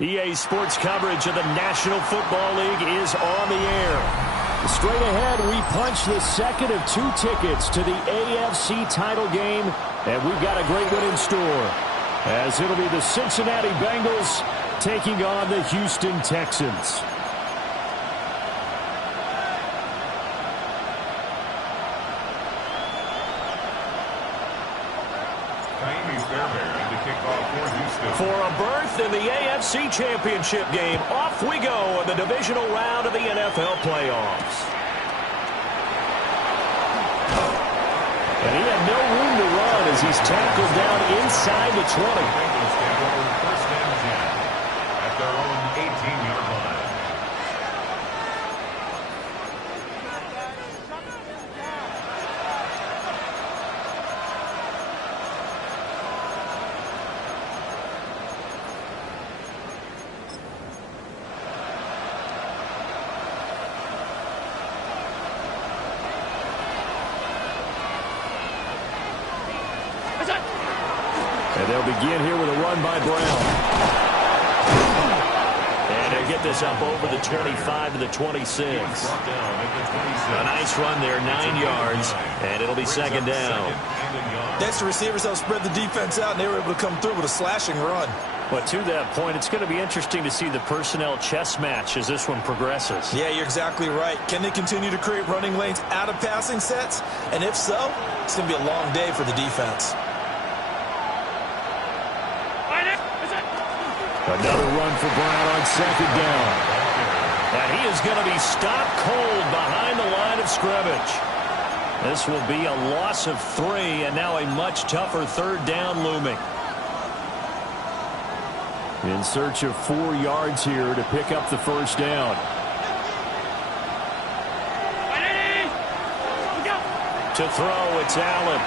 EA Sports coverage of the National Football League is on the air. Straight ahead, we punch the second of two tickets to the AFC title game, and we've got a great one in store, as it'll be the Cincinnati Bengals taking on the Houston Texans. For a berth in the AFC Championship game, off we go in the divisional round of the NFL playoffs. And he had no room to run as he's tackled down inside the 20. First down 10 at their own 18-yard line. And they'll begin here with a run by Brown. And they'll get this up over the 25 to the 26. A nice run there, 9 yards, and it'll be second down. That's the receivers that spread the defense out, and they were able to come through with a slashing run. But to that point, it's going to be interesting to see the personnel chess match as this one progresses. Yeah, you're exactly right. Can they continue to create running lanes out of passing sets? And if so, it's going to be a long day for the defense. Another run for Brown on second down. And he is going to be stopped cold behind the line of scrimmage. This will be a loss of 3, and now a much tougher third down looming. In search of 4 yards here to pick up the first down. To throw, it's Allen.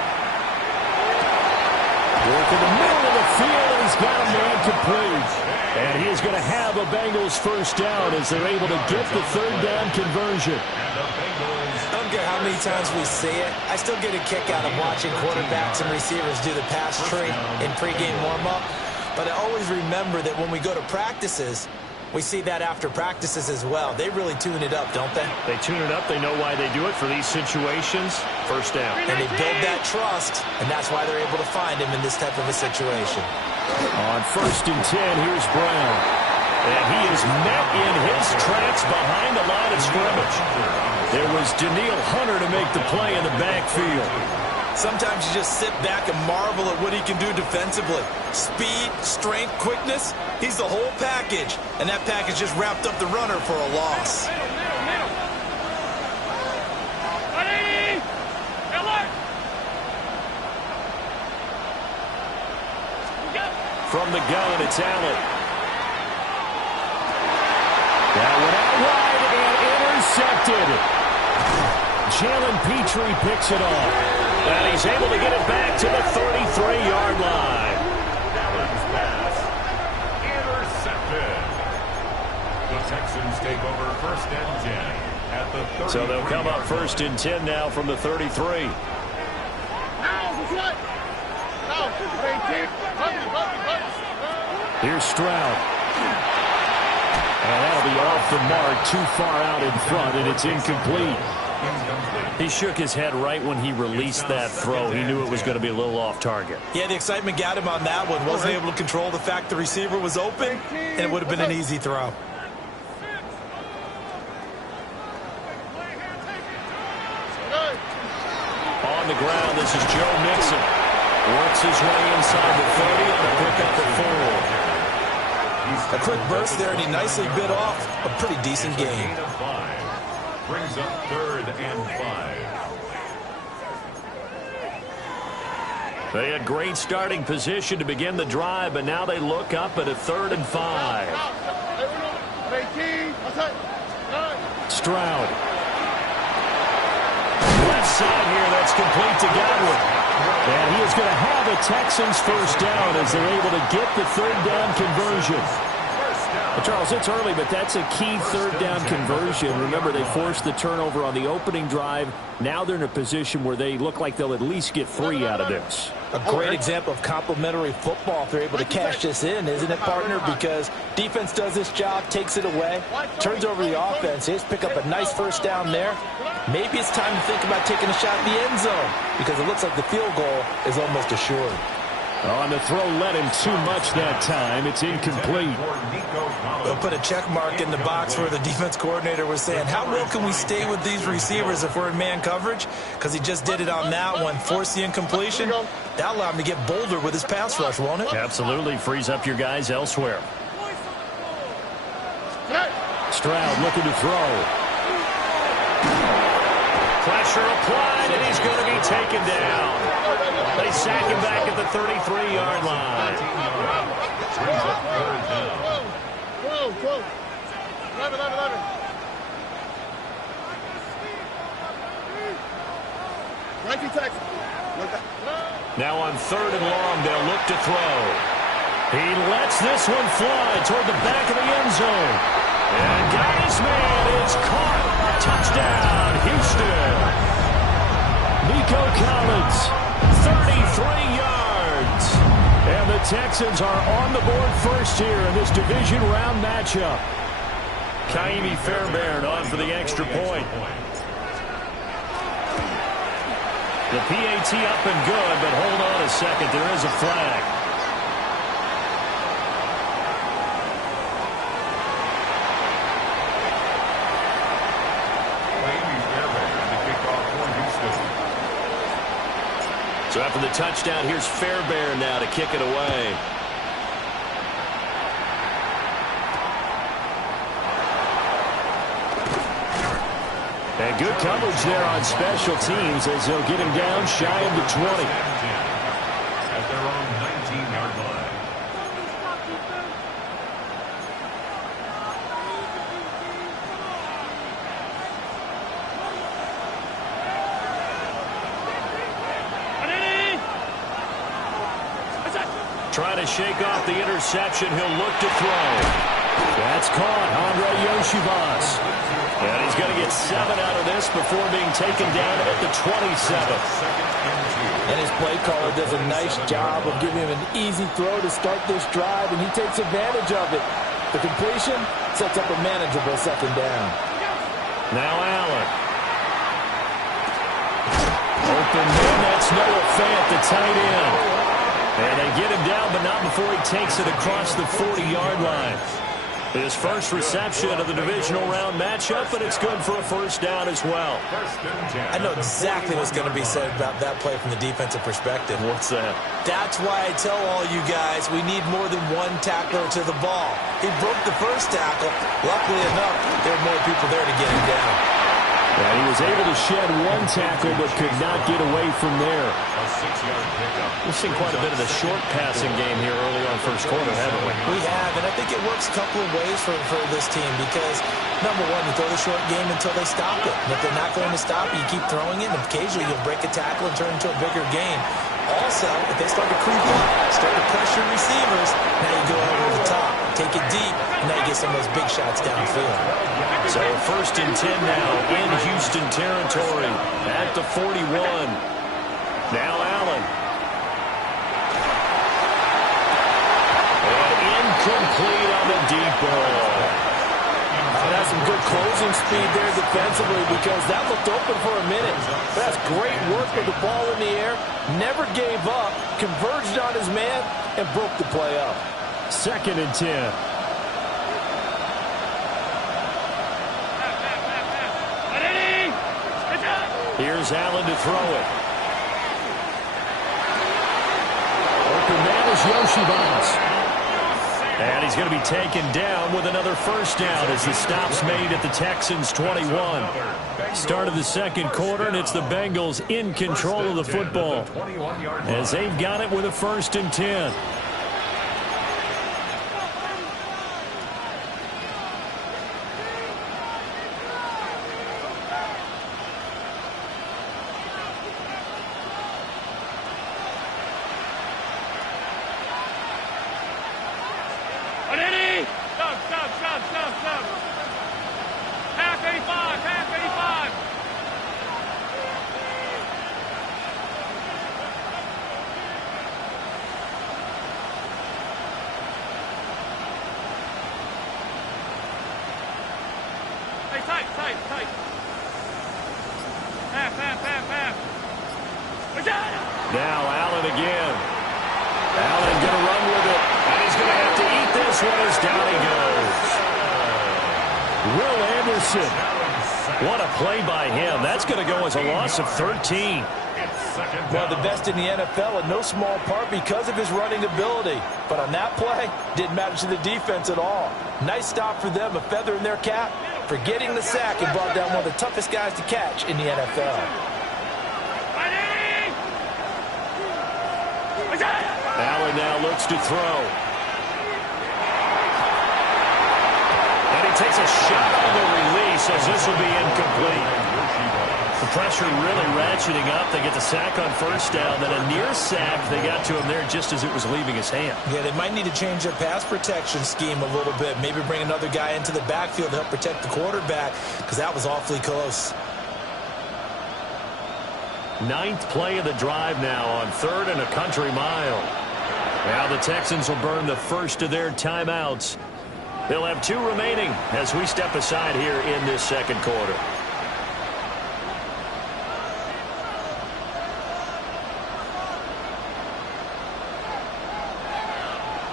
Work in the middle of the field, and he's got a man complete. And he is going to have a Bengals first down as they're able to get the third down conversion. I don't care how many times we see it. I still get a kick out of watching quarterbacks and receivers do the pass tree in pregame warm-up. But I always remember that when we go to practices, we see that after practices as well. They really tune it up, don't they? They tune it up. They know why they do it for these situations. First down. And they build that trust, and that's why they're able to find him in this type of a situation. On 1st and 10, here's Brown. And he is met in his tracks behind the line of scrimmage. There was Danielle Hunter to make the play in the backfield. Sometimes you just sit back and marvel at what he can do defensively. Speed, strength, quickness, he's the whole package. And that package just wrapped up the runner for a loss. From the gun, it's Allen. That went out wide and intercepted. Jalen Petrie picks it off. And he's able to get it back to the 33-yard line. Allen's pass intercepted. The Texans take over 1st and 10 at the 33. So they'll come up 1st and 10 now from the 33. Here's Stroud. And that'll be off the mark, too far out in front, and it's incomplete. He shook his head right when he released that throw. He knew it was going to be a little off target. Yeah, the excitement got him on that one. Wasn't able to control the fact the receiver was open, and it would have been an easy throw. On the ground, this is Joe Mixon. Works his way inside the 30 on a pickup at 4. A quick burst there, and he nicely bit off a pretty decent game. Brings up 3rd and 5. They had great starting position to begin the drive, but now they look up at a 3rd and 5. Stroud. Left side here, that's complete to Godwin. And he is going to have a Texans first down as they're able to get the third down conversion. Charles, it's early, but that's a key third down conversion. Remember, they forced the turnover on the opening drive. Now they're in a position where they look like they'll at least get 3 out of this. A great example of complementary football if they're able to cash this in, isn't it, partner? Because defense does this job, takes it away, turns over the offense. They just pick up a nice first down there. Maybe it's time to think about taking a shot in the end zone because it looks like the field goal is almost assured. On the throw, led him too much that time. It's incomplete. They'll put a check mark in the box where the defense coordinator was saying, how well can we stay with these receivers if we're in man coverage? Because he just did it on that one, forced the incompletion. That'll allow him to get bolder with his pass rush, won't it? Absolutely. Frees up your guys elsewhere. Stroud looking to throw. Pressure applied, and he's going to be taken down. They sack him back at the 33-yard line. Now on 3rd and long, they'll look to throw. He lets this one fly toward the back of the end zone. And got his man. It's caught. Touchdown, Houston. Nico Collins, 33 yards. And the Texans are on the board first here in this division round matchup. Kaimi Fairbairn on for the extra point. The PAT up and good, but hold on a second. There is a flag. So after the touchdown, here's Fairbairn now to kick it away. And good coverage there on special teams as they'll get him down shy of the 20. At their own 19-yard line. Trying to shake off the interception. He'll look to throw. That's caught. Andre Yoshibas. And he's going to get 7 out of this before being taken down at the 27. And his play caller does a nice job of giving him an easy throw to start this drive, and he takes advantage of it. The completion sets up a manageable second down. Now Allen. Open man. That's Noah Fant, the tight end. And they get him down, but not before he takes it across the 40-yard line. His first reception of the divisional round matchup, and it's good for a first down as well. I know exactly what's going to be said about that play from the defensive perspective. What's that? That's why I tell all you guys we need more than one tackler to the ball. He broke the first tackle. Luckily enough, there were more people there to get him down. Yeah, he was able to shed one tackle but could not get away from there. A 6-yard pickup. We've seen quite a bit of the short passing game here early on first quarter, haven't we? We have, and I think it works a couple of ways for this team because, number one, you throw the short game until they stop it. And if they're not going to stop it, you keep throwing it, and occasionally you'll break a tackle and turn it into a bigger game. Also, if they start to creep up, start to pressure receivers, now you go over the top, take it deep, and now you get some of those big shots downfield. So first and 10 now in Houston territory at the 41. Now Allen. And incomplete on the deep ball. That's some good closing speed there defensively because that looked open for a minute. That's great work with the ball in the air. Never gave up, converged on his man, and broke the play up. Second and 10. Here's Allen to throw it. Open man is Yoshibas. And he's going to be taken down with another first down as the stop's made at the Texans' 21. Start of the second quarter, and it's the Bengals in control of the football as they've got it with a first and 10. Now Allen again. Allen going to run with it. And he's going to have to eat this one as down he goes. Will Anderson. What a play by him. That's going to go as a loss of 13. One of the best in the NFL, in no small part because of his running ability. But on that play, didn't matter to the defense at all. Nice stop for them, a feather in their cap for getting the sack and brought down one of the toughest guys to catch in the NFL. Allen now looks to throw. And he takes a shot on the release as this will be incomplete. The pressure really ratcheting up. They get the sack on first down. Then a near sack. They got to him there just as it was leaving his hand. Yeah, they might need to change their pass protection scheme a little bit. Maybe bring another guy into the backfield to help protect the quarterback because that was awfully close. Ninth play of the drive now on 3rd and a country mile. Now the Texans will burn the first of their timeouts. They'll have 2 remaining as we step aside here in this second quarter.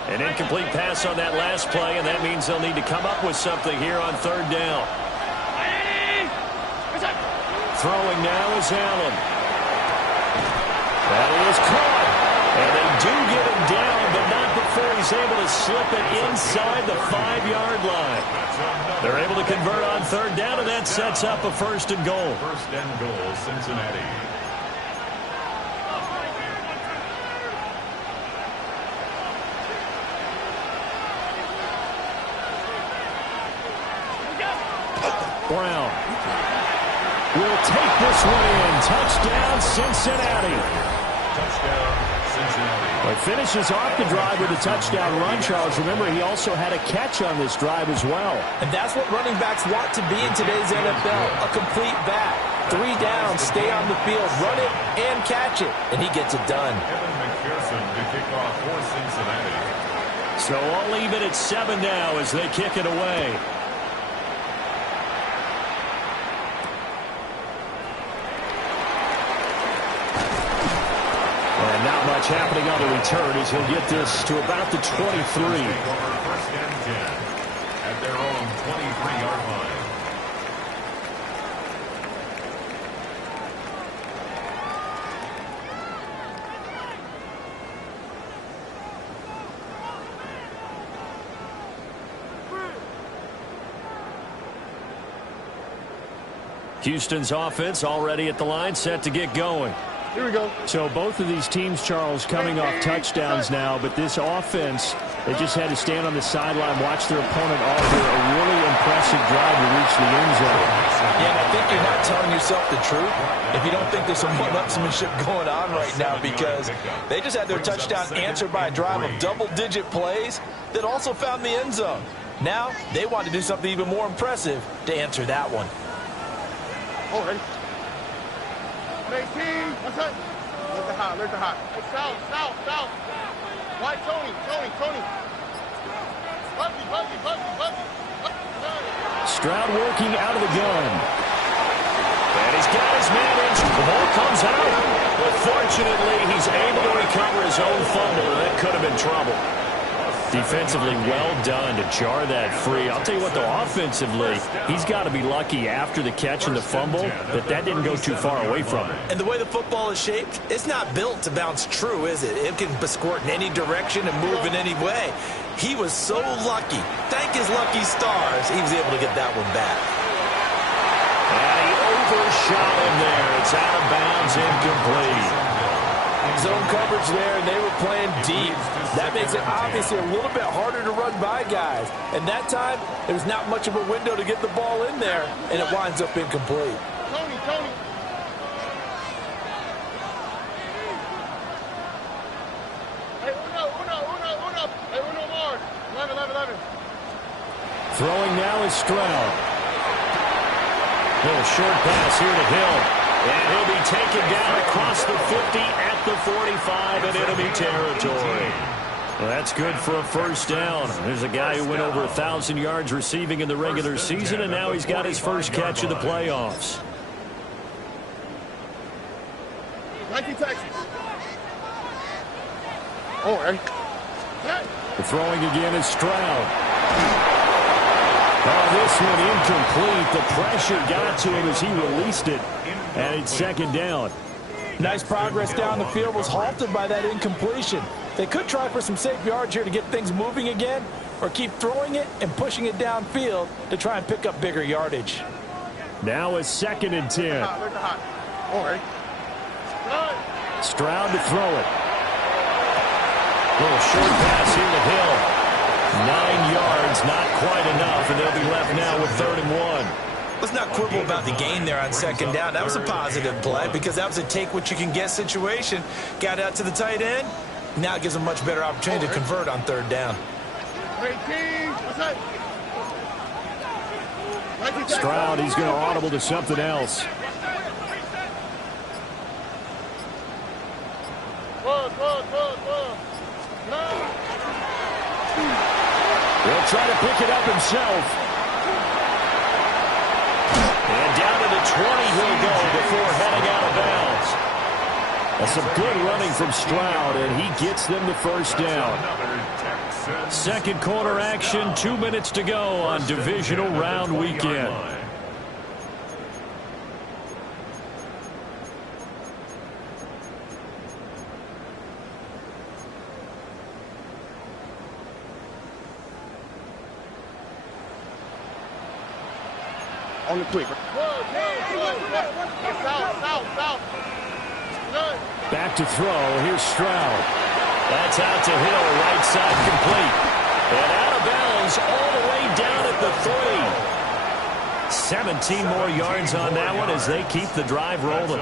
An incomplete pass on that last play, and that means they'll need to come up with something here on 3rd down. Throwing now is Allen. That is caught. And they do get him down, but not before before he's able to slip it inside the 5-yard line. They're able to convert on third down, and that sets up a 1st and goal. 1st and goal, Cincinnati. Brown will take this one in. Touchdown, Cincinnati. Touchdown, Cincinnati. Well, he finishes off the drive with a touchdown run, Charles. Remember, he also had a catch on this drive as well. And that's what running backs want to be in today's NFL, a complete back. 3 downs, stay on the field, run it, and catch it. And he gets it done. Kevin McPherson to kick off for Cincinnati. So I'll leave it at 7 now as they kick it away. And not much happening on the return as he'll get this to about the 23. Take over 1st and 10 at their own 23-yard line. Houston's offense already at the line, set to get going. Here we go. So both of these teams, Charles, coming off touchdowns now, but this offense, they just had to stand on the sideline, watch their opponent offer a really impressive drive to reach the end zone. Yeah, and I think you're not telling yourself the truth if you don't think there's some one-upsmanship going on right now, because they just had their touchdown answered by a drive of double-digit plays that also found the end zone. Now, they want to do something even more impressive to answer that one. Oh, ready? 18. What's up? Let the hot. Let the hot. Hey, south. Why, Tony? Buggy. Stroud working out of the gun. And he's got his man in. The ball comes out. But fortunately, he's able to recover his own fumble, and that could have been trouble. Defensively, well done to jar that free. I'll tell you what, though, offensively, he's got to be lucky after the catch and the fumble that didn't go too far away from him. And the way the football is shaped, it's not built to bounce true, is it? It can squirt in any direction and move in any way. He was so lucky. Thank his lucky stars, he was able to get that one back. And he overshot him there. It's out of bounds, incomplete. Zone coverage there, and they were playing deep. That makes it obviously a little bit harder to run by guys. And that time, there was not much of a window to get the ball in there, and it winds up incomplete. Tony. Hey, uno. Hey, uno more. 11. Throwing now is Stroud. Little short pass here to Hill. And he'll be taken down across the 50 at the 45 in enemy territory. Well, that's good for a 1st down. There's a guy who went over 1,000 yards receiving in the regular season, and now he's got his first catch of the playoffs. 19 Texas. Oh, ready? The throwing again is Stroud. Oh, this one incomplete. The pressure got to him as he released it, and it's 2nd down. Nice progress down the field was halted by that incompletion. They could try for some safe yards here to get things moving again, or keep throwing it and pushing it downfield to try and pick up bigger yardage. Now it's 2nd and 10. Oh, ready? Stroud to throw it. Little short pass here to Hill. 9 yards, not quite enough, and they'll be left now with 3rd and 1. Let's not quibble about the gain there on 2nd down. That was a positive play because that was a take-what-you-can-get situation. Got out to the tight end. Now it gives them a much better opportunity to convert on 3rd down. Stroud, he's going to audible to something else. He'll try to pick it up himself. And down to the 20 he'll go before heading out of bounds. That's some good running from Stroud, and he gets them the 1st down. 2nd quarter action, 2 minutes to go on divisional round weekend. On the quick. Back to throw. Here's Stroud. That's out to Hill. Right side complete. And out of bounds all the way down at the 3. 17 more yards on that one as they keep the drive rolling.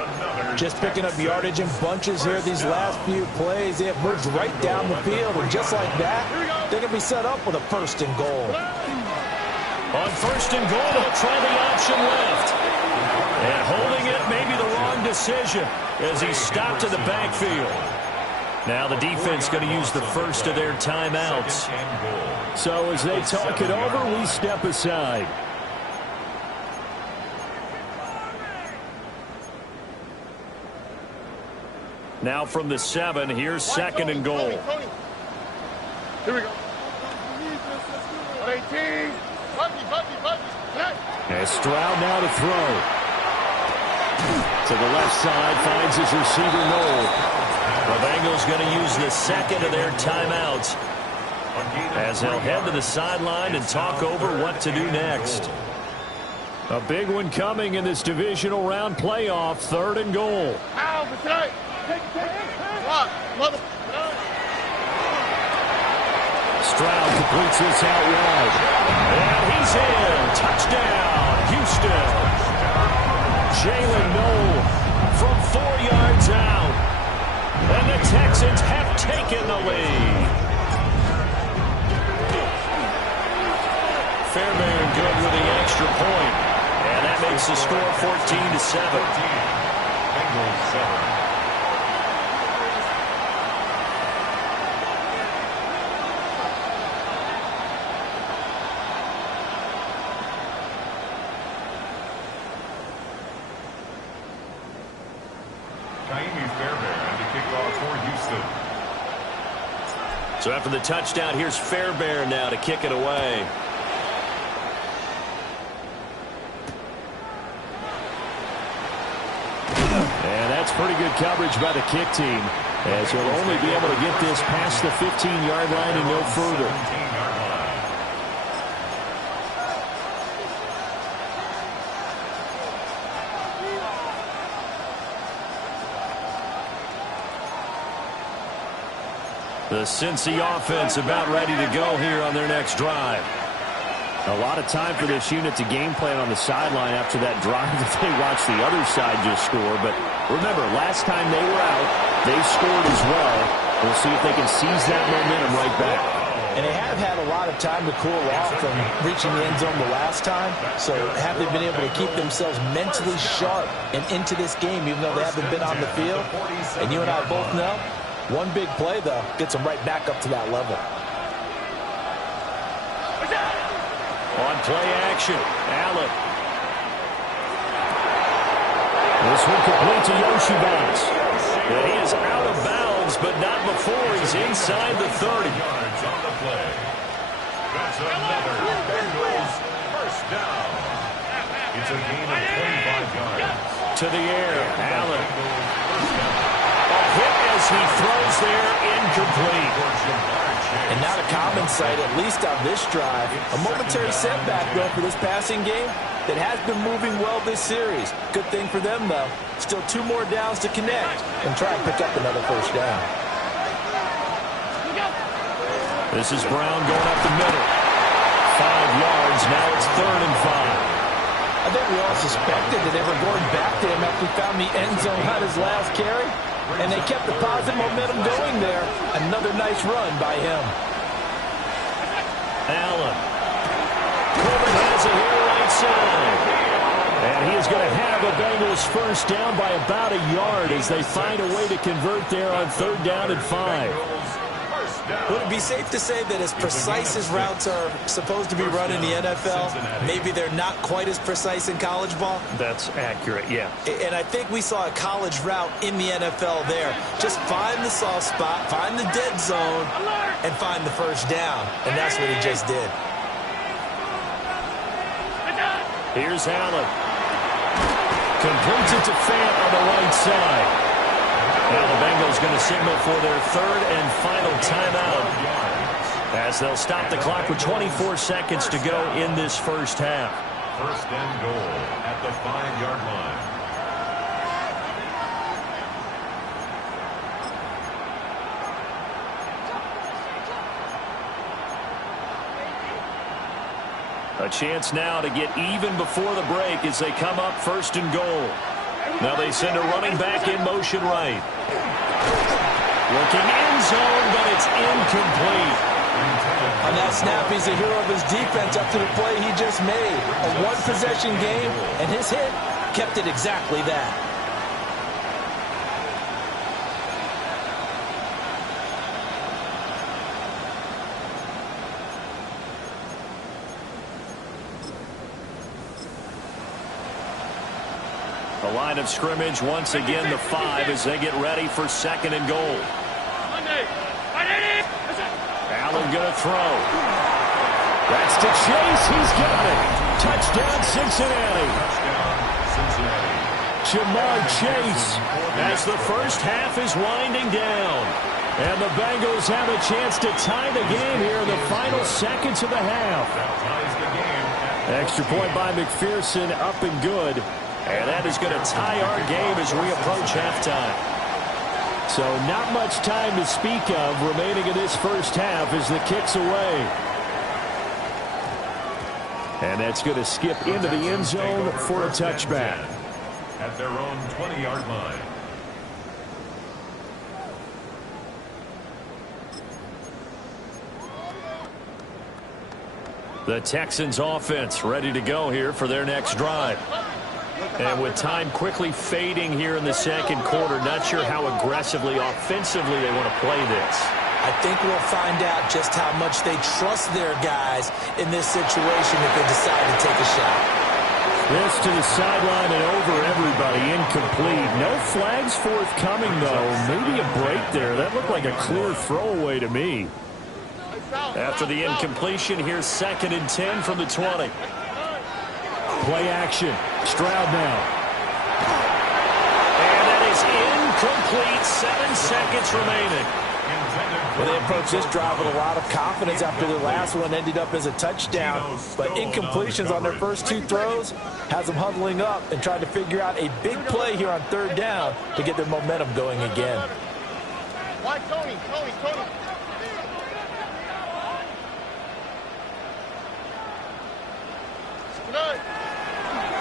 Just picking up yardage in bunches here these last few plays. They have moved right down the field, and just like that, they can be set up with a 1st and goal. On 1st and goal, they'll try the option left. And holding it may be the wrong decision as he stopped in the backfield. Now the defense going to use the first of their timeouts. So as they talk it over, we step aside. Now from the 7, here's 2nd and goal. Here we go. 18. And Stroud now to throw. To the left side, finds his receiver Noel. The Bengals going to use the 2nd of their timeouts as they'll head to the sideline and talk over what to do next. A big one coming in this divisional round playoff, 3rd and goal. Stroud completes this out wide. And he's in. Touchdown, Houston. Jalen Noel from 4 yards out. And the Texans have taken the lead. Fairbairn good with the extra point. And that makes the score 14-7. Bengals 7. So after the touchdown, here's Fairbairn now to kick it away. And that's pretty good coverage by the kick team, as he'll only be able to get this past the 15-yard line and no further. The Cincy offense about ready to go here on their next drive. A lot of time for this unit to game plan on the sideline after that drive that they watched the other side just score. But remember, last time they were out, they scored as well. We'll see if they can seize that momentum right back. And they have had a lot of time to cool off from reaching the end zone the last time. So have they been able to keep themselves mentally sharp and into this game, even though they haven't been on the field? And you and I both know, one big play, though, gets them right back up to that level. On play action, Allen. This one complete to Yoshibas. And he is out of bounds, but not before he's inside the 30. Yards on the play. That's another Bengals 1st down. It's a gain of 25 yards. To the air, Allen. A hit as he throws there, incomplete. And not a common sight, at least on this drive. A momentary setback, though, for this passing game that has been moving well this series. Good thing for them, though. Still 2 more downs to connect and try and pick up another 1st down. This is Brown going up the middle. 5 yards, now it's 3rd and 5. I think we all suspected that they were going back to him after we found the end zone on his last carry. And they kept the positive momentum going there. Another nice run by him. Allen. Corbin has it here right side. And he is going to have a Bengals 1st down by about a yard as they find a way to convert there on 3rd down and 5. Would it be safe to say that as precise as routes are supposed to be run in the NFL, maybe they're not quite as precise in college ball? That's accurate, yeah. And I think we saw a college route in the NFL there. Just find the soft spot, find the dead zone, and find the 1st down. And that's what he just did. Here's Allen. Completes it to Fant on the right side. Now the Bengals going to signal for their 3rd and final timeout as they'll stop the clock with 24 seconds to go in this 1st half. first and goal at the 5-yard line. A chance now to get even before the break as they come up first and goal. Now they send a running back in motion right. Looking end zone, but it's incomplete. On that snap, he's a hero of his defense up to the play he just made. A one-possession game, and his hit kept it exactly that. The line of scrimmage once again the 5 as they get ready for second and goal. Allen going to throw. That's to Chase. He's got it. Touchdown Cincinnati. Jamar Chase as the first half is winding down. And the Bengals have a chance to tie the game here in the final seconds of the half. Extra point by McPherson, up and good. And that is going to tie our game as we approach halftime. So not much time to speak of remaining in this first half as the kick's away. And that's going to skip into the end zone for a touchback. At their own 20-yard line. The Texans offense ready to go here for their next drive. And with time quickly fading here in the second quarter, not sure how aggressively, offensively they want to play this. I think we'll find out just how much they trust their guys in this situation if they decide to take a shot. This to the sideline and over everybody, incomplete. No flags forthcoming, though. Maybe a break there. That looked like a clear throwaway to me. After the incompletion, here's second and 10 from the 20. Play action. Stroud now. And that is incomplete. 7 seconds remaining. Well, they approached this drive with a lot of confidence after their last one ended up as a touchdown. But incompletions on their first 2 throws has them huddling up and trying to figure out a big play here on third down to get their momentum going again. Why Tony?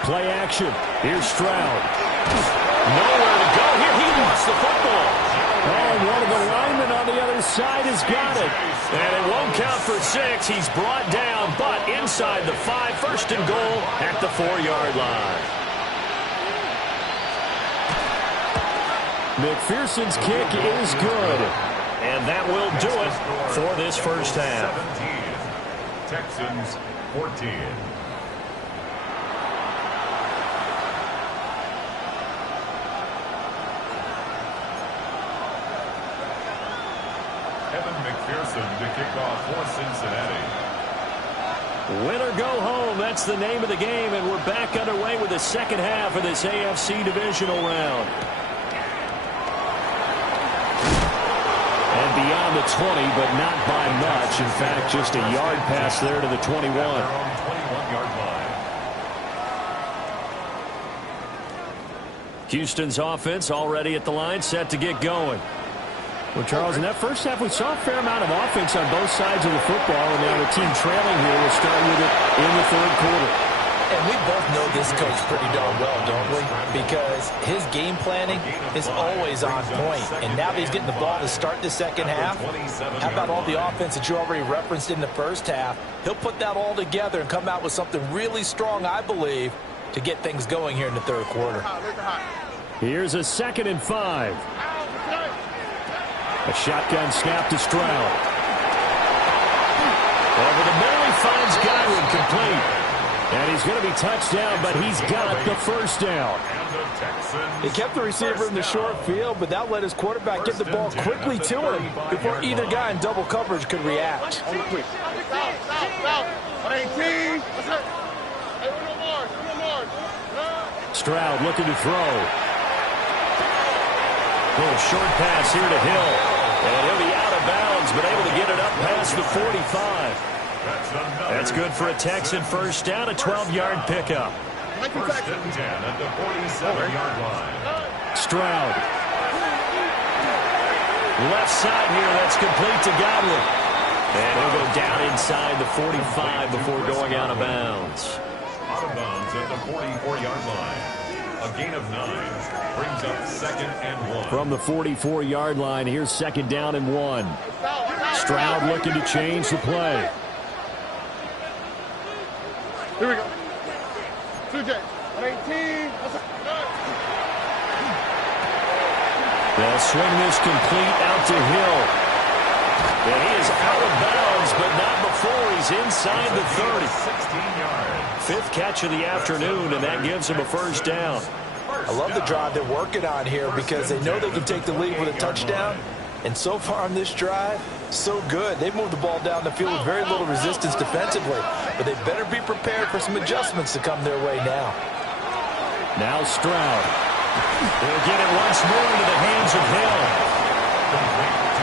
Play action. Here's Stroud. Nowhere to go here. He lost the football. And one of the linemen on the other side has got it. And it won't count for 6. He's brought down, but inside the 5. First and goal at the 4-yard line. McPherson's kick is good. And that will do it for this first half. 17. Texans 14. McPherson to kick off for Cincinnati. Win or go home, that's the name of the game, and we're back underway with the second half of this AFC divisional round. And beyond the 20, but not by much. In fact, just a yard pass there to the 21. 21-yard line. Houston's offense already at the line, set to get going. Well, Charles, in that first half, we saw a fair amount of offense on both sides of the football, and now the team trailing here will start with it in the third quarter. And we both know this coach pretty darn well, don't we? Because his game planning is always on point. And now that he's getting the ball to start the second half, how about all the offense that you already referenced in the first half? He'll put that all together and come out with something really strong, I believe, to get things going here in the third quarter. Here's a 2nd and 5. A shotgun snap to Stroud. Over the middle, he finds Godwin complete. And he's going to be touched down, but he's got the first down. He kept the receiver in the short field, but that let his quarterback get the ball quickly to him before either guy in double coverage could react. Stroud looking to throw. Little short pass here to Hill. And he'll be out of bounds, but able to get it up past the 45. That's good for a Texan first down, a 12-yard pickup. First and 10 at the 47-yard line. Stroud. Left side here, that's complete to Godwin. And he'll go down inside the 45 before going out of bounds. Out of bounds at the 44-yard line. A gain of 9 brings up 2nd and 1. From the 44-yard line, here's 2nd down and 1. Stroud looking to change the play. Here we go. 2J. 18. They'll swing this complete out to Hill. And he is out of bounds, but not before he's inside the 30. 16 yards. 5th catch of the afternoon, and that gives him a first down. I love the drive they're working on here because they know they can take the lead with a touchdown. And so far on this drive, so good. They've moved the ball down the field with very little resistance defensively. But they better be prepared for some adjustments to come their way now. Now Stroud. They'll get it once more into the hands of Hill.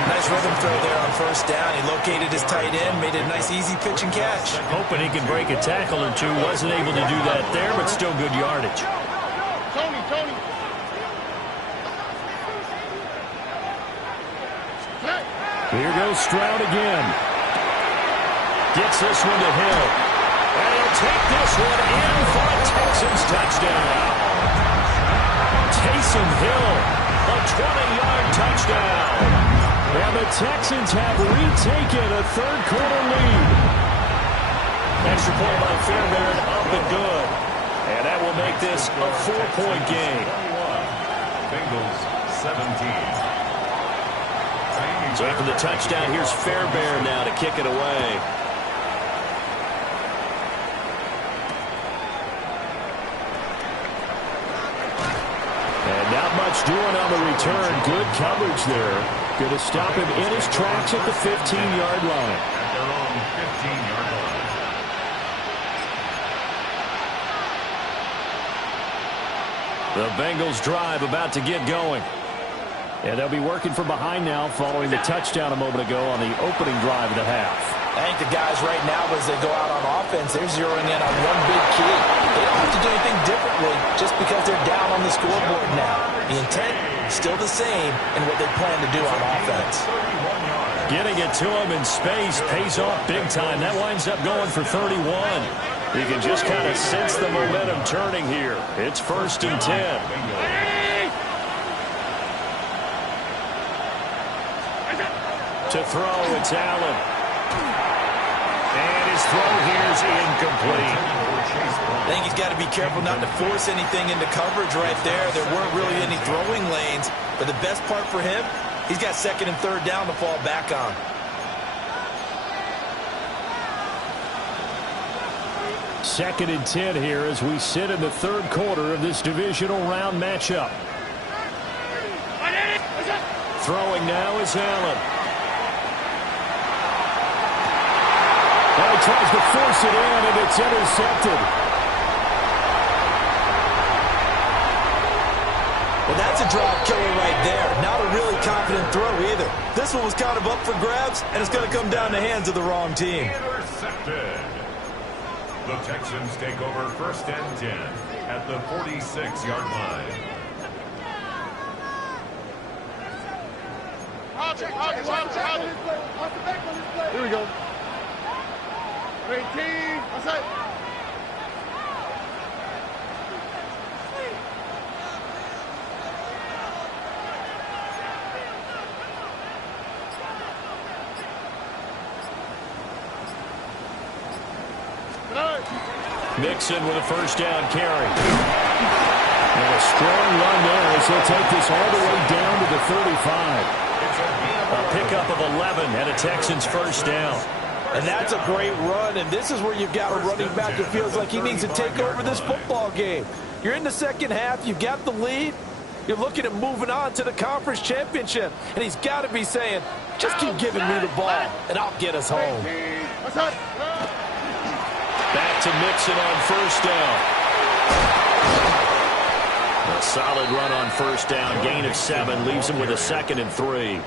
Nice rhythm throw there on first down. He located his tight end, made it a nice easy pitch and catch. Hoping he can break a tackle or two. Wasn't able to do that there, but still good yardage. Tony. Here goes Stroud again. Gets this one to Hill. And he'll take this one in for a Texans touchdown. Taysom Hill, a 20-yard touchdown. And the Texans have retaken a third-quarter lead. Extra point by Fairbairn, up and good. And that will make this a 4-point game. Bengals 17. So after the touchdown, here's Fairbairn now to kick it away. And not much doing on the return. Good coverage there. Going to stop him in his tracks at the 15-yard line. At their own 15-yard line. The Bengals drive about to get going. And they'll be working from behind now following the touchdown a moment ago on the opening drive of the half. I think the guys right now, as they go out on offense, they're zeroing in on one big key. They don't have to do anything differently just because they're down on the scoreboard now. The intent, still the same in what they plan to do on offense. Getting it to him in space pays off big time. That winds up going for 31. You can just kind of sense the momentum turning here. It's 1st and 10. To throw, it's Allen. And his throw here is incomplete. I think he's got to be careful not to force anything into coverage right there. There weren't really any throwing lanes. But the best part for him, he's got 2nd and 3rd down to fall back on. Second and 10 here as we sit in the 3rd quarter of this divisional round matchup. Throwing now is Allen. Well, he tries to force it in, and it's intercepted. Well, that's a drive killer right there. Not a really confident throw either. This one was kind of up for grabs, and it's going to come down the hands of the wrong team. Intercepted. The Texans take over 1st and 10 at the 46-yard line. Here we go. 18. What's that? Mixon with a first down carry. And a strong run there as he'll take this all the way down to the 35. A pickup of 11 and a Texans first down. And that's a great run, and this is where you've got a running back who feels like he needs to take over this football game. You're in the second half, you've got the lead, you're looking at moving on to the conference championship, and he's got to be saying, just keep giving me the ball, and I'll get us home. Back to Mixon on first down. A Solid run on first down. Gain of 7 leaves him with a 2nd and 3.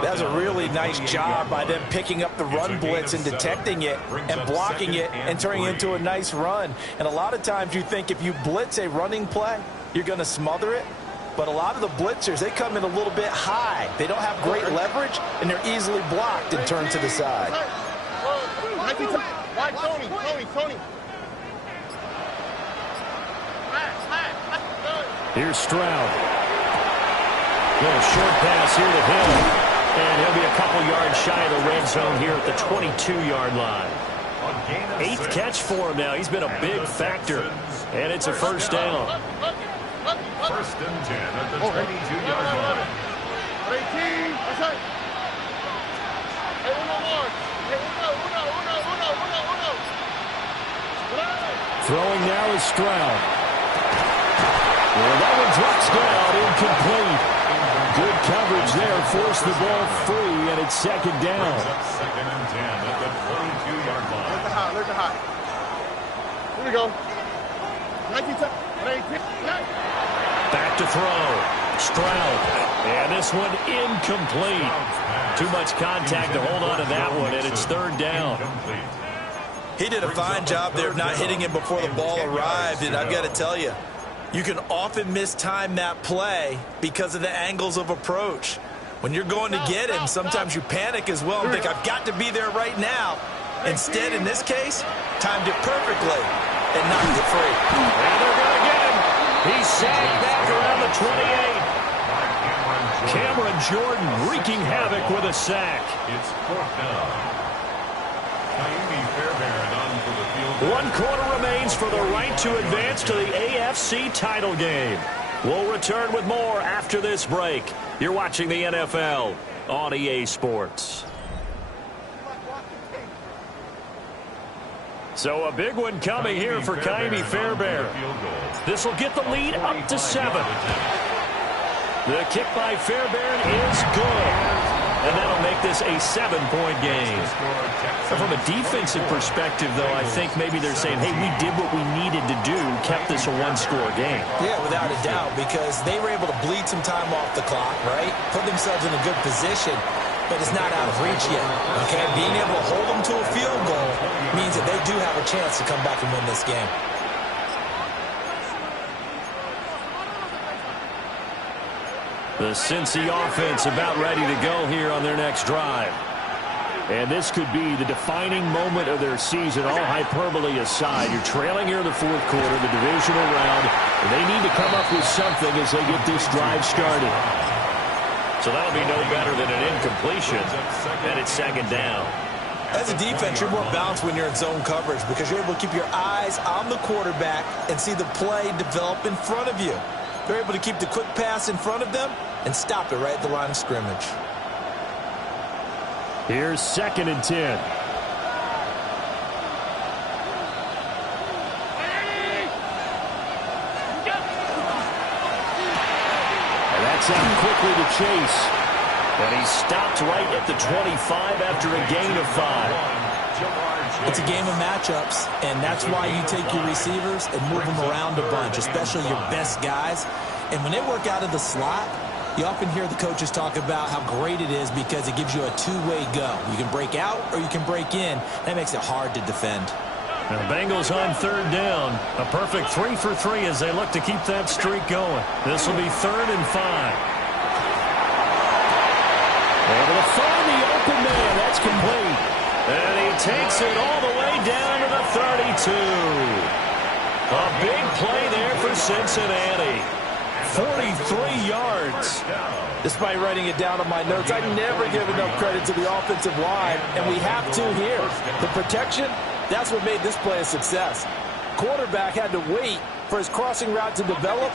That's a really nice job by them picking up the run blitz and detecting it and blocking it and turning it into a nice run. And a lot of times you think if you blitz a running play, you're going to smother it. But a lot of the blitzers, they come in a little bit high. They don't have great leverage, and they're easily blocked and turned to the side. Tony. Here's Stroud. Little short pass here to Hill. And he'll be a couple yards shy of the red zone here at the 22-yard line. 8th catch for him now. He's been a big factor. And it's a first down. First and 10 at the 22-yard line. 18. That's it. Hey, uno. Throwing now is Stroud. Well, that one drops down, incomplete. Good coverage there, forced the ball free, and it's 2nd down. Second and 10 at the 22-yard line. There's the hot. Here we go. 19. Back to throw. Stroud. And this one incomplete. Too much contact to hold on to that one, and it's 3rd down. He did a fine job there of not hitting him before the ball arrived, and I've got to tell you, you can often mistime that play because of the angles of approach. When you're going to get him, sometimes you panic as well and think, I've got to be there right now. Instead, in this case, timed it perfectly and knocked it free. And they're going to get him. He's sagged back around the 28. Cameron Jordan wreaking havoc with a sack. It's 4th down. 1 quarter remains for the right to advance to the AFC title game. We'll return with more after this break. You're watching the NFL on EA Sports. So a big one coming here for Kaimi Fairbairn. This will get the lead up to 7. The kick by Fairbairn is good. And that'll make this a 7-point game. From a defensive perspective, though, I think maybe they're saying, hey, we did what we needed to do, kept this a 1-score game. Yeah, without a doubt, because they were able to bleed some time off the clock, right? Put themselves in a good position, but it's not out of reach yet. Okay, being able to hold them to a field goal means that they do have a chance to come back and win this game. The Cincy offense about ready to go here on their next drive. And this could be the defining moment of their season, all hyperbole aside. You're trailing here in the 4th quarter, the divisional round, and they need to come up with something as they get this drive started. So that'll be no better than an incompletion, and it's 2nd down. As a defense, you're more balanced when you're in zone coverage because you're able to keep your eyes on the quarterback and see the play develop in front of you. They're able to keep the quick pass in front of them and stop it right at the line of scrimmage. Here's 2nd and 10. And that's out quickly to Chase. And he's stopped right at the 25 after a gain of 5. It's a game of matchups, and that's why you take your receivers and move them around a bunch, especially your best guys. And when they work out of the slot, you often hear the coaches talk about how great it is because it gives you a two-way go. You can break out or you can break in. That makes it hard to defend. The Bengals on 3rd down. A perfect 3 for 3 as they look to keep that streak going. This will be 3rd and 5. Able to find the open man. That's complete. And he takes it all the way down to the 32. A big play there for Cincinnati. 43 yards. Despite writing it down on my notes, I never give enough credit to the offensive line, and we have to here. The protection, that's what made this play a success. Quarterback had to wait for his crossing route to develop,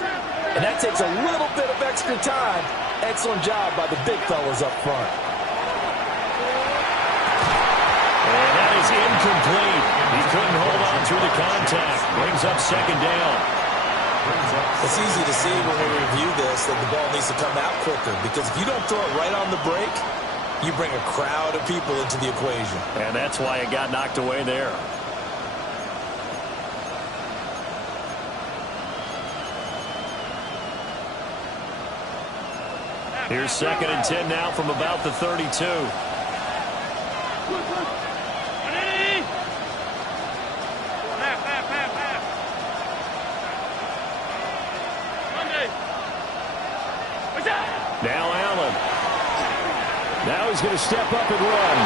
and that takes a little bit of extra time. Excellent job by the big fellas up front. And that is incomplete. He couldn't hold on through the contact. Brings up 2nd down. It's easy to see when we review this that the ball needs to come out quicker because if you don't throw it right on the break, you bring a crowd of people into the equation. And that's why it got knocked away there. Here's 2nd and 10 now from about the 32. Now Allen. Now he's going to step up and run.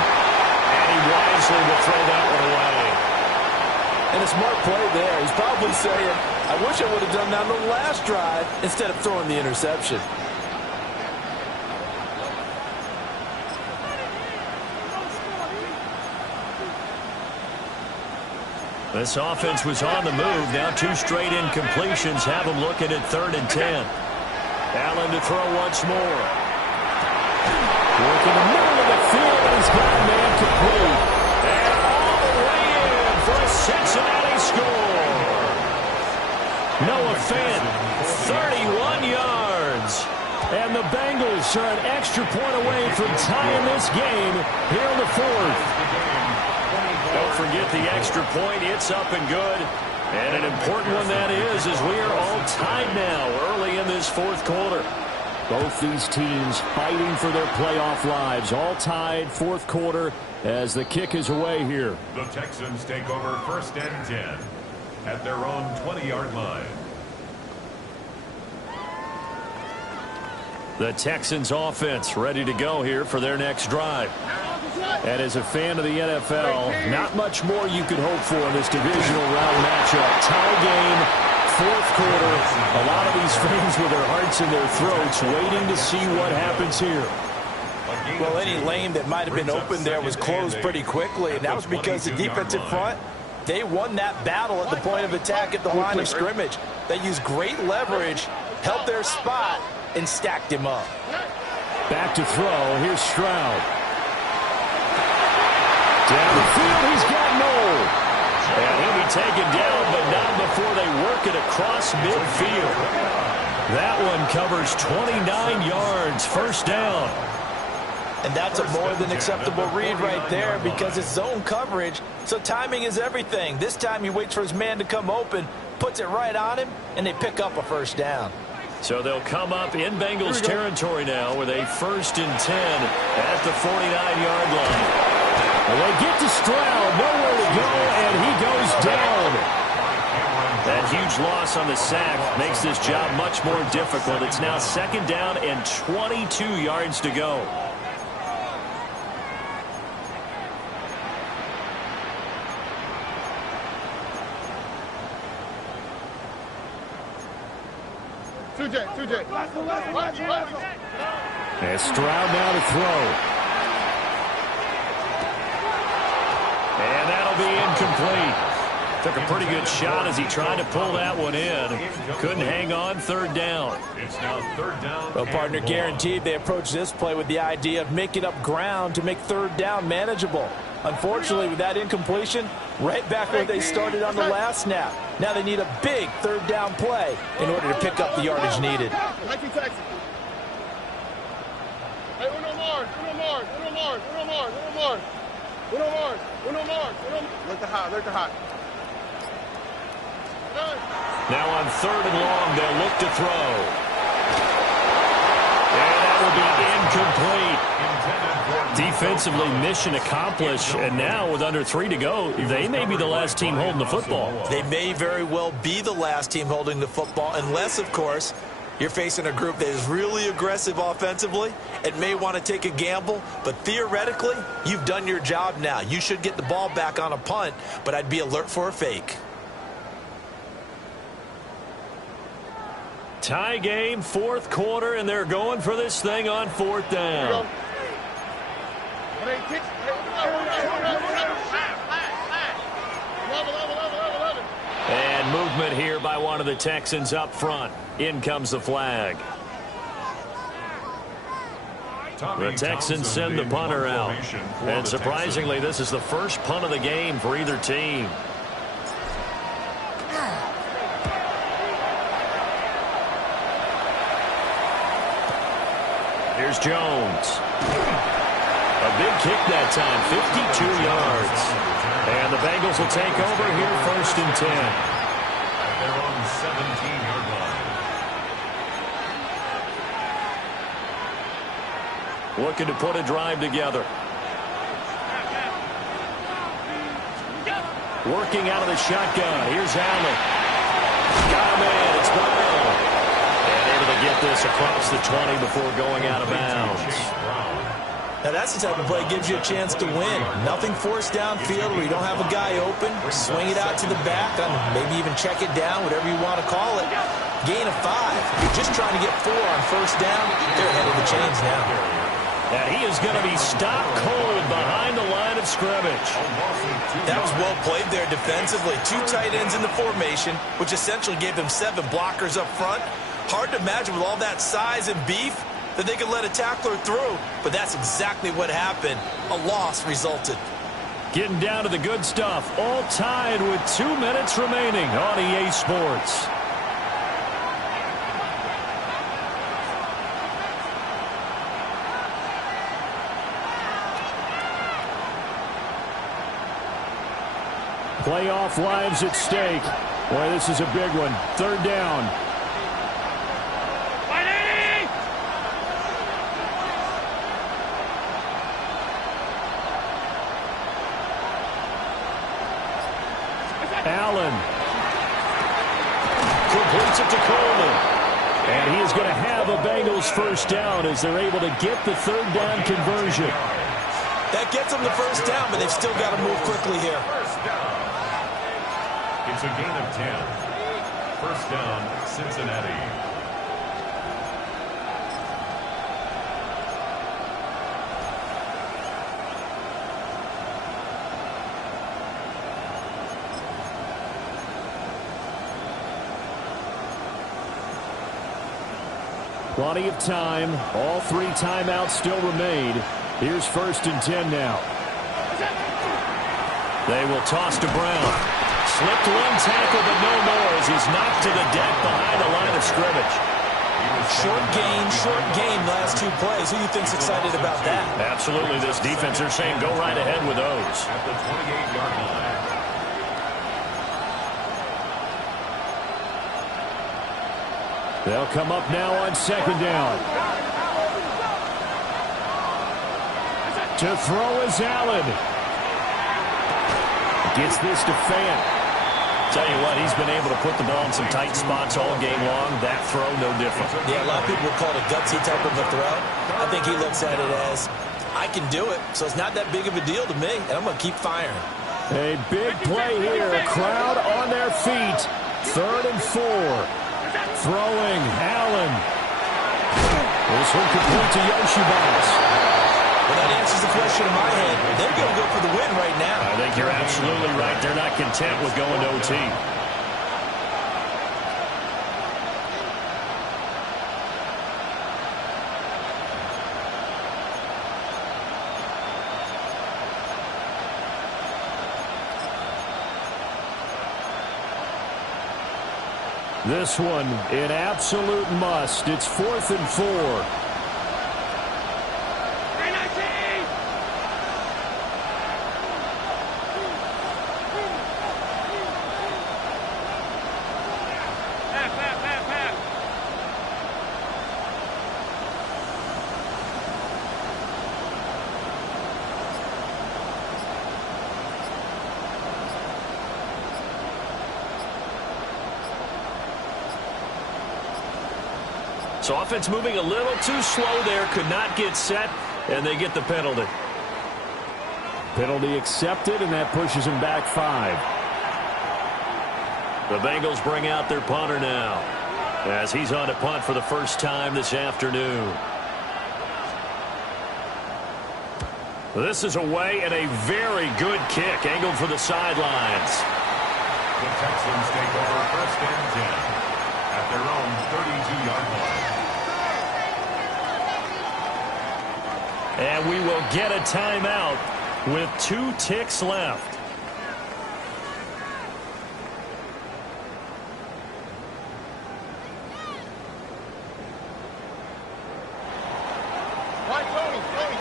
And he wisely will throw that one away. And a smart play there. He's probably saying, I wish I would have done that on the last drive instead of throwing the interception. This offense was on the move. Now 2 straight incompletions have them looking at 3rd and 10. Allen to throw once more. Working the middle of the field, and he's got a man complete. And all the way in for a Cincinnati score. Noah Fant, 31 yards. And the Bengals are an extra point away from tying this game here in the 4th. Don't forget the extra point. It's up and good. And an important one that is, as we are all tied now early in this 4th quarter. Both these teams fighting for their playoff lives. All tied, 4th quarter, as the kick is away here. The Texans take over 1st and 10 at their own 20-yard line. The Texans offense ready to go here for their next drive. And as a fan of the NFL, not much more you could hope for in this divisional round matchup. Tie game, 4th quarter. A lot of these fans with their hearts in their throats waiting to see what happens here. Well, any lane that might have been open there was closed pretty quickly, and that was because the defensive front, they won that battle at the point of attack at the line of scrimmage. They used great leverage, held their spot, and stacked him up. Back to throw. Here's Stroud. Down the field, he's got Knoll. And he'll be taken down, but not before they work it across midfield. That one covers 29 yards, 1st down. And that's a more than acceptable read right there because it's zone coverage, so timing is everything. This time he waits for his man to come open, puts it right on him, and they pick up a 1st down. So they'll come up in Bengals territory now with a 1st and 10 at the 49-yard line. Well, they get to Stroud, nowhere to go, and he goes down. That huge loss on the sack makes this job much more difficult. It's now 2nd down and 22 yards to go. And Stroud now to throw. And that'll be incomplete. Took a pretty good shot as he tried to pull that one in. Couldn't hang on, 3rd down. It's now 3rd down. Well, partner, guaranteed they approach this play with the idea of making up ground to make 3rd down manageable. Unfortunately, with that incompletion, right back where they started on the last snap. Now they need a big 3rd down play in order to pick up the yardage needed. Now on 3rd and long, they'll look to throw. And that will be incomplete. Defensively, mission accomplished. And now with under 3 to go, they may be the last team holding the football. They may very well be the last team holding the football, unless, of course, you're facing a group that is really aggressive offensively and may want to take a gamble. But theoretically, you've done your job now. You should get the ball back on a punt, but I'd be alert for a fake. Tie game, 4th quarter, and they're going for this thing on 4th down. And movement here by one of the Texans up front. In comes the flag. The Texans send the punter out. And surprisingly, this is the first punt of the game for either team. Here's Jones. A big kick that time, 52 yards. And the Bengals will take over here 1st and 10. At their own 17-yard line. looking to put a drive together. Working out of the shotgun. Here's Allen. Got him in. It's Brown. And able to get this across the 20 before going out of bounds. Now, that's the type of play that gives you a chance to win. Nothing forced downfield where you don't have a guy open. Swing it out to the back, maybe even check it down, whatever you want to call it. Gain of 5. You're just trying to get 4 on first down. They're ahead of the chains now. And he is going to be stopped cold behind the line of scrimmage. That was well played there defensively. 2 tight ends in the formation, which essentially gave them 7 blockers up front. Hard to imagine with all that size and beef that they could let a tackler through, but that's exactly what happened. A loss resulted. Getting down to the good stuff, all tied with 2 minutes remaining on EA Sports. Playoff lives at stake. Boy, this is a big one. 3rd down. Allen completes it to Coleman. And he is going to have a Bengals first down as they're able to get the 3rd down conversion. That gets them the first down, but they've still got to move quickly here. It's a gain of 10. First down, Cincinnati. Plenty of time. All 3 timeouts still remain. Here's 1st and 10 now. They will toss to Brown. Slipped 1 tackle, but no more as he's knocked to the deck behind the line of scrimmage. Short game last 2 plays. Who do you think's excited about that? Absolutely. This defense, they're saying go right ahead with those. At the 28-yard line. They'll come up now on 2nd down. To throw is Allen. Gets this to Fant. Tell you what, he's been able to put the ball in some tight spots all game long. That throw, no different. Yeah, a lot of people would call it a gutsy type of a throw. I think he looks at it as, I can do it, so it's not that big of a deal to me, and I'm going to keep firing. A big play here. A crowd on their feet. 3rd and 4. Throwing, Allen. This one complete to Yoshibas. Well, that answers the question in my head. They're going to go for the win right now. I think you're absolutely right. They're not content with going to OT. This one, an absolute must. It's 4th and 4. So offense moving a little too slow there. Could not get set, and they get the penalty. Penalty accepted, and that pushes him back 5. The Bengals bring out their punter now as he's on to punt for the first time this afternoon. This is away and a very good kick angled for the sidelines. The Texans take over 1st and 10 at their own 32-yard line. And we will get a timeout with 2 ticks left.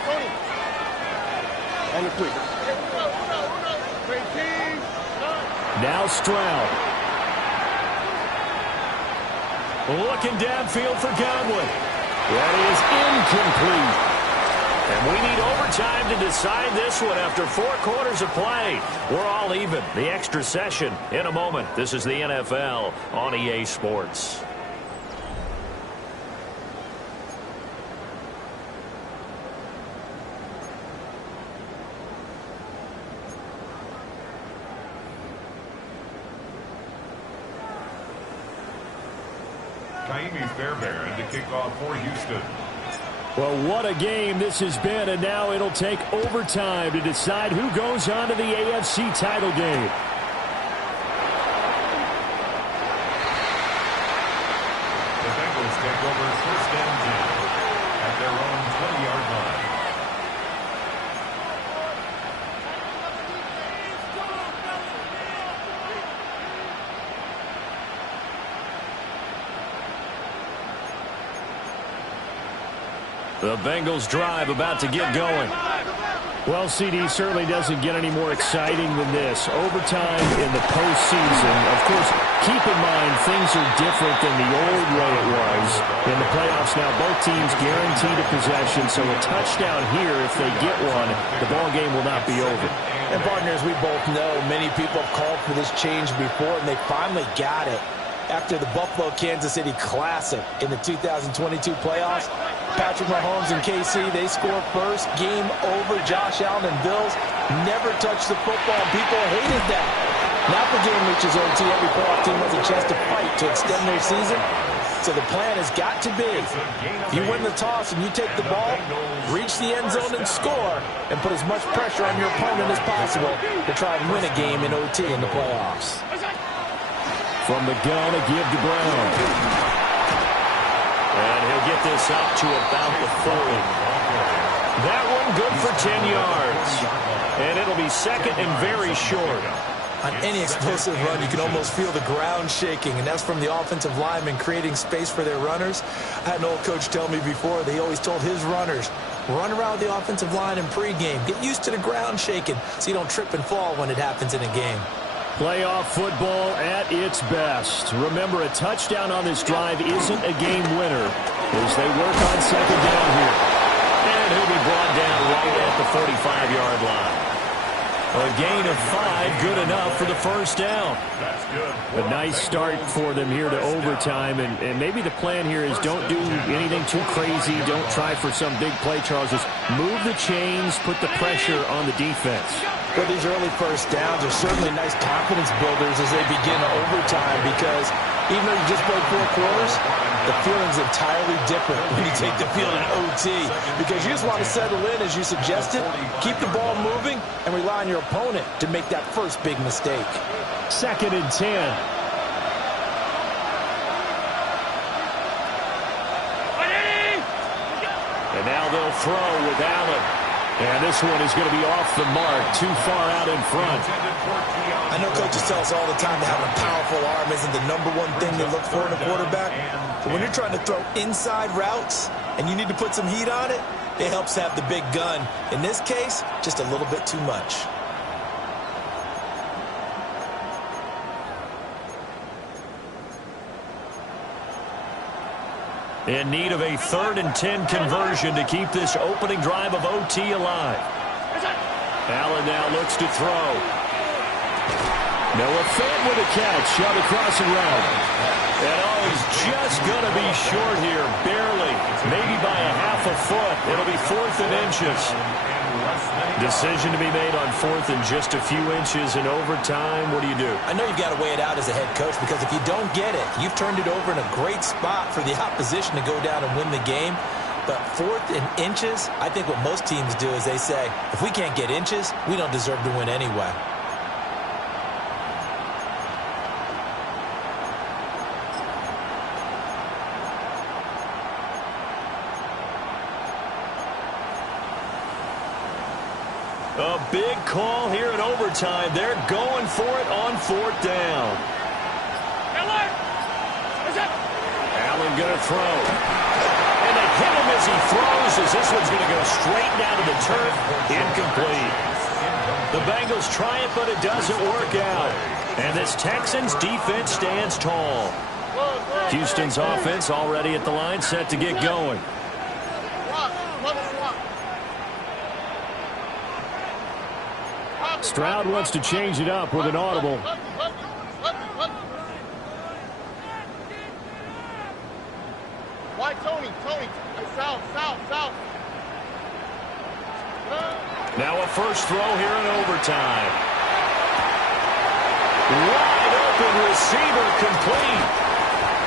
Tony. On the quick. Now Stroud. Looking downfield for Godwin. That is incomplete. And we need overtime to decide this one after 4 quarters of play. We're all even. The extra session in a moment. This is the NFL on EA Sports. Fairbairn to kick off for Houston. Well, what a game this has been, and now it'll take overtime to decide who goes on to the AFC title game. The Bengals take over first and 10 at their own 20-yard line. The Bengals drive about to get going. Well, CD, certainly doesn't get any more exciting than this. Overtime in the postseason. Of course, keep in mind things are different than the old way it was. In the playoffs now, both teams guaranteed a possession, so a touchdown here, if they get one, the ball game will not be over. And partners, we both know many people have called for this change before, and they finally got it. After the Buffalo-Kansas City Classic in the 2022 playoffs, Patrick Mahomes and KC, they score first. Game over. Josh Allen and Bills never touched the football. People hated that. Now the game reaches OT. Every playoff team has a chance to fight to extend their season. So the plan has got to be, if you win the toss and you take the ball, reach the end zone and score, and put as much pressure on your opponent as possible to try and win a game in OT in the playoffs. From the gun, a give to Brown. And he'll get this up to about the 40. That one good for 10 yards. And it'll be second and very short. On any explosive run, you can almost feel the ground shaking, and that's from the offensive linemen creating space for their runners. I had an old coach tell me before, they always told his runners, run around the offensive line in pregame. Get used to the ground shaking so you don't trip and fall when it happens in a game. Playoff football at its best. Remember, a touchdown on this drive isn't a game winner as they work on second down here. And he'll be brought down right at the 45-yard line. A gain of 5, good enough for the first down. That's good. A nice start for them here to overtime, and maybe the plan here is don't do anything too crazy. Don't try for some big play, Charles. Just move the chains, put the pressure on the defense. But these early first downs are certainly nice confidence builders as they begin overtime, because even though you just played 4 quarters, the feeling's entirely different when you take the field in OT, because you just want to settle in, as you suggested, keep the ball moving, and rely on your opponent to make that first big mistake. Second and 10. And now they'll throw with Allen. And this one is going to be off the mark, too far out in front. I know coaches tell us all the time that having a powerful arm isn't the #1 thing they look for in a quarterback. But when you're trying to throw inside routes and you need to put some heat on it, it helps to have the big gun. In this case, just a little bit too much. In need of a 3rd and 10 conversion to keep this opening drive of OT alive. Allen now looks to throw. Noah Fant with a catch on the crossing route. And he's just going to be short here, barely. Maybe by a half a foot. It'll be 4th and inches. Decision to be made on 4th and just a few inches in overtime. What do you do? I know you've got to weigh it out as a head coach, because if you don't get it, you've turned it over in a great spot for the opposition to go down and win the game. But 4th and inches, I think what most teams do is they say, if we can't get inches, we don't deserve to win anyway. A big call here in overtime. They're going for it on 4th down. Allen going to throw. And they hit him as he throws, as this one's going to go straight down to the turf. Incomplete. The Bengals try it, but it doesn't work out. And this Texans defense stands tall. Houston's offense already at the line, set to get going. Stroud wants to change it up with an audible. Why, Tony? South. Now a first throw here in overtime. Wide open receiver complete.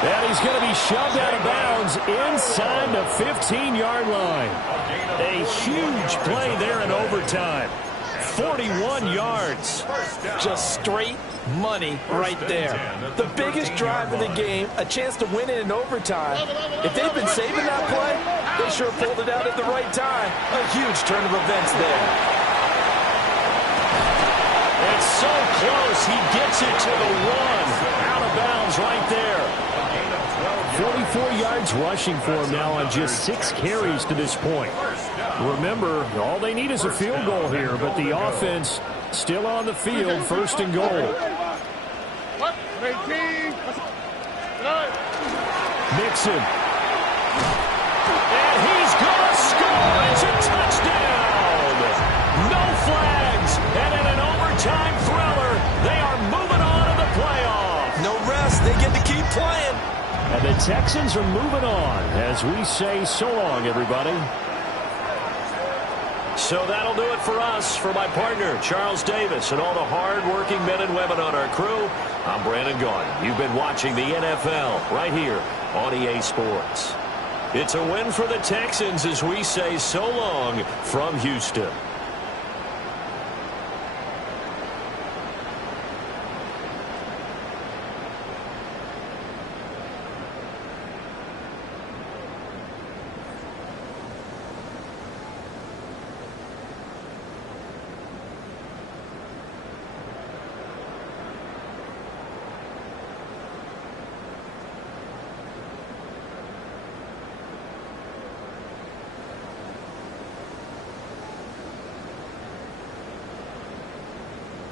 And he's going to be shoved out of bounds inside the 15-yard line. A huge play there in overtime. 41 yards. Just straight money right there. The biggest drive of the game, a chance to win it in overtime. If they've been saving that play, they sure pulled it out at the right time. A huge turn of events there. It's so close. He gets it to the 1. Out of bounds right there. 44 yards rushing for him now on just 6 carries to this point. Remember, all they need is a field goal here, but the offense still on the field, 1st and goal. Mixon. And he's going to score. It's a touchdown. No flags. And in an overtime thriller, they are moving on to the playoffs. No rest. They get to keep playing. And the Texans are moving on as we say so long, everybody. So that'll do it for us. For my partner, Charles Davis, and all the hard-working men and women on our crew, I'm Brandon Gaudin. You've been watching the NFL right here on EA Sports. It's a win for the Texans as we say so long from Houston.